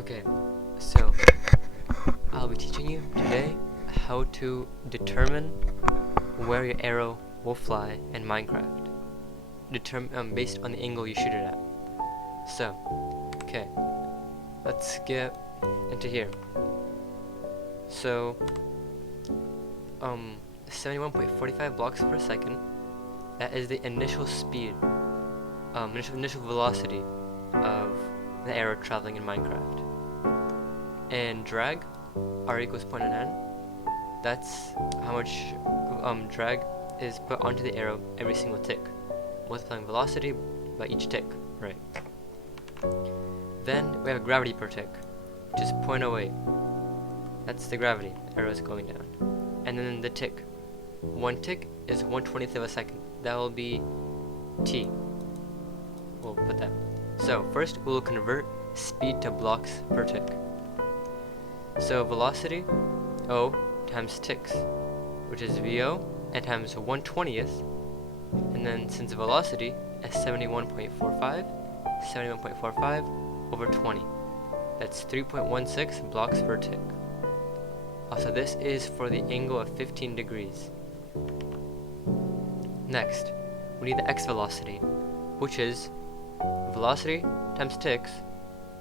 Okay, so I'll be teaching you today how to determine where your arrow will fly in Minecraft, based on the angle you shoot it at. So, okay, let's get into here. So, 71.45 blocks per second. That is the initial speed, initial velocity of the arrow traveling in Minecraft. And drag, r equals 0.9. That's how much drag is put onto the arrow every single tick, multiplying velocity by each tick, right? Then we have gravity per tick, which is 0.08. That's the gravity, the arrow is going down. And then the tick. One tick is 1/20th of a second. That will be t. We'll put that. So first we'll convert speed to blocks per tick. So velocity, O times ticks, which is VO, and times 1/20th, and then since velocity is 71.45 over 20. That's 3.16 blocks per tick. Also, this is for the angle of 15 degrees. Next, we need the x velocity, which is velocity times ticks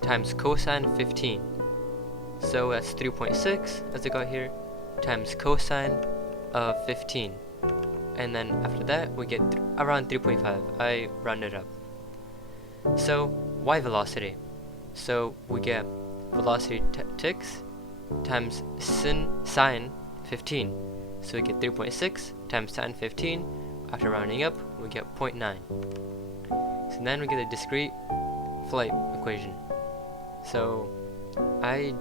times cosine 15. So that's 3.6, as I got here, times cosine of 15. And then after that, we get around 3.5. I rounded up. So, y velocity. So we get velocity ticks times sine 15. So we get 3.6 times sine 15. After rounding up, we get 0.9. So then we get a discrete flight equation. So I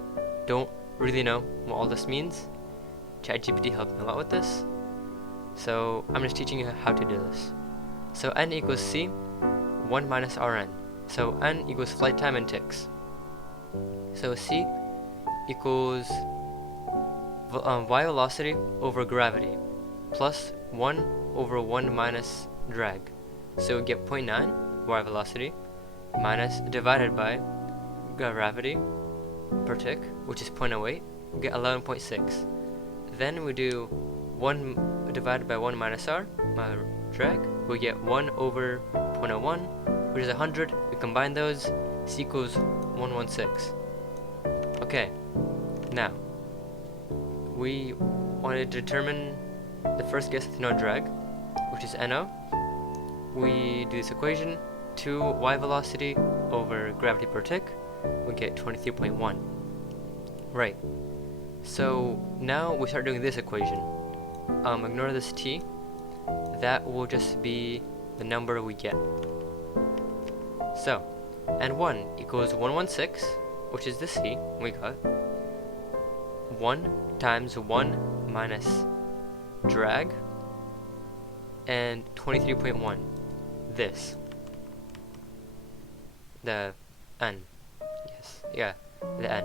don't really know what all this means. ChatGPT helped me a lot with this. So I'm just teaching you how to do this. So n equals c, 1 minus rn. So n equals flight time in ticks. So c equals y velocity over gravity plus 1 over 1 minus drag. So we get 0.9 y velocity minus divided by gravity per tick, which is 0.08, we get 11.6. Then we do 1 divided by 1 minus r, my drag, we get 1 over 0.01, which is 100. We combine those, c equals 116. Okay, now we want to determine the first guess with no drag, which is NO. We do this equation, 2 y velocity over gravity per tick, we get 23.1. Right. So now we start doing this equation. Ignore this t. That will just be the number we get. So, n1 equals 116, which is the c we got. 1 times 1 minus drag, and 23.1. This. The n. Yes, yeah, the n.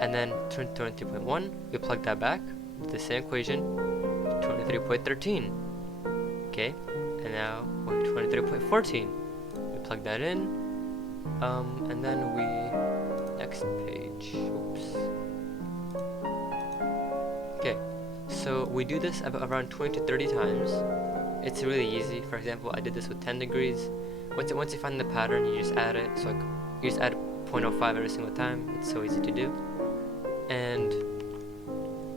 And then 23.1, we plug that back with the same equation, 23.13. Okay, and now with 23.14, we plug that in, and then we, next page, oops. Okay, so we do this around 20 to 30 times. It's really easy. For example, I did this with 10 degrees. Once you find the pattern, you just add it. So you just add 0.05 every single time. It's so easy to do. And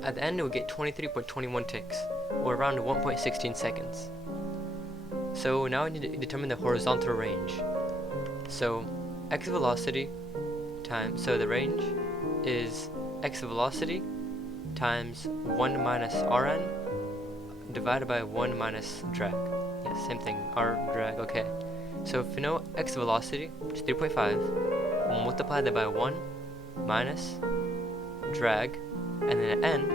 at the end, we get 23.21 ticks, or around 1.16 seconds. So now we need to determine the horizontal range. So x velocity times, so the range is x velocity times 1 minus rn divided by 1 minus drag. Yeah, same thing, r drag, okay. So if you know x velocity, which is 3.5, we'll multiply that by 1 minus drag, and then n,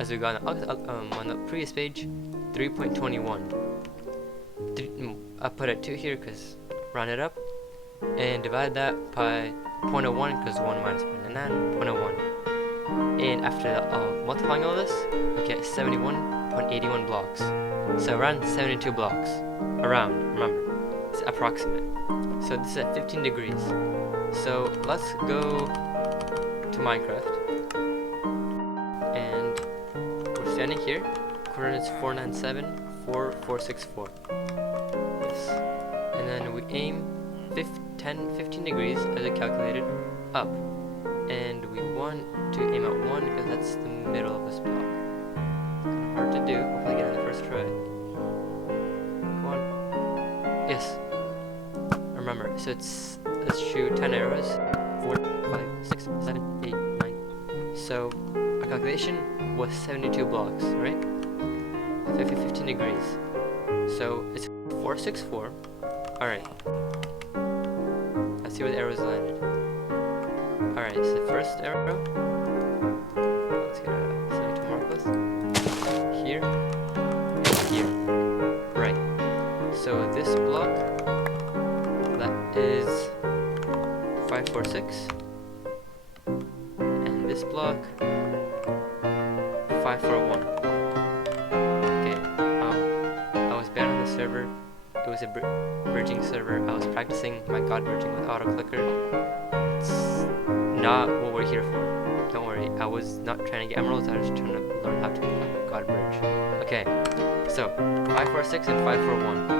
as we got on the previous page, 3.21. I put a 2 here because round it up, and divide that by 0.01 because 1 minus 0.9, 0.01. And after multiplying all this, we get 71.81 blocks. So around 72 blocks. Around, remember, it's approximate. So this is at 15 degrees. So let's go to Minecraft, and we're standing here. Coordinates 4974464. Yes, and then we aim 15 degrees as I calculated up, and we want to aim at 1 because that's the middle of this block. Kind of hard to do. Hopefully, I get it in the first try. Come on. Yes. Remember, so let's shoot 10 arrows. 4, 5, 6, 7, 8, 9. So our calculation was 72 blocks, right? 15 degrees. So it's 464. Alright. Let's see where the arrows landed. Alright, so the first arrow. Let's get something to mark with. Here. And here. Right. So this block, that is 546. And this block, 541. Server. It was a bridging server. I was practicing my god bridging with auto clicker. It's not what we're here for. Don't worry. I was not trying to get emeralds. I was trying to learn how to god bridge. Okay, so 546 and 541,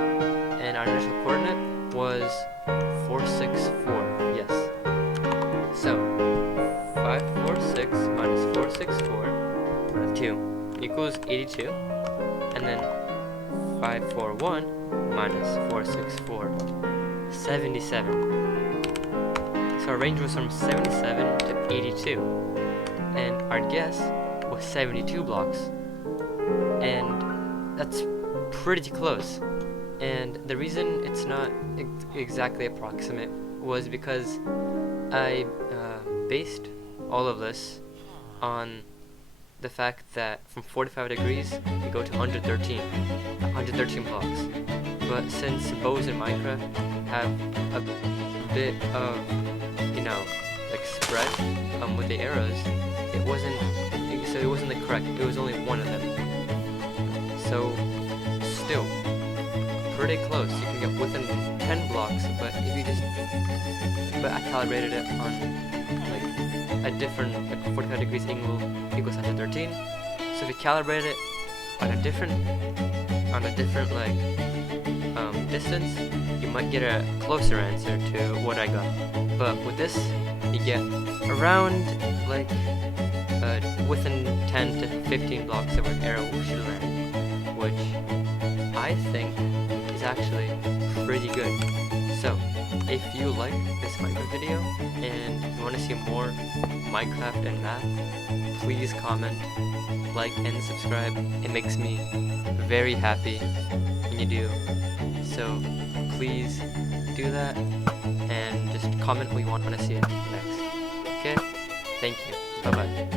and our initial coordinate was 464. Yes. So 546 minus 464 2 equals 82, and then 541 minus 464, 77. So our range was from 77 to 82, and our guess was 72 blocks, and that's pretty close. And the reason it's not exactly approximate was because I based all of this on the fact that from 45 degrees you go to 113 blocks. But since bows in Minecraft have a bit of, like spread with the arrows, it wasn't the correct. It was only one of them. So still pretty close. You can get within 10 blocks, but if you I calibrated it on like a different 45 degrees angle equals 113. So if you calibrate it on a different distance, you might get a closer answer to what I got. But with this, you get around within 10 to 15 blocks of an arrow should land, which I think is actually pretty good. So if you like this Minecraft video and you want to see more Minecraft and math, please comment, like, and subscribe. It makes me very happy when you do. So please do that and just comment what you want to see next. Okay? Thank you. Bye-bye.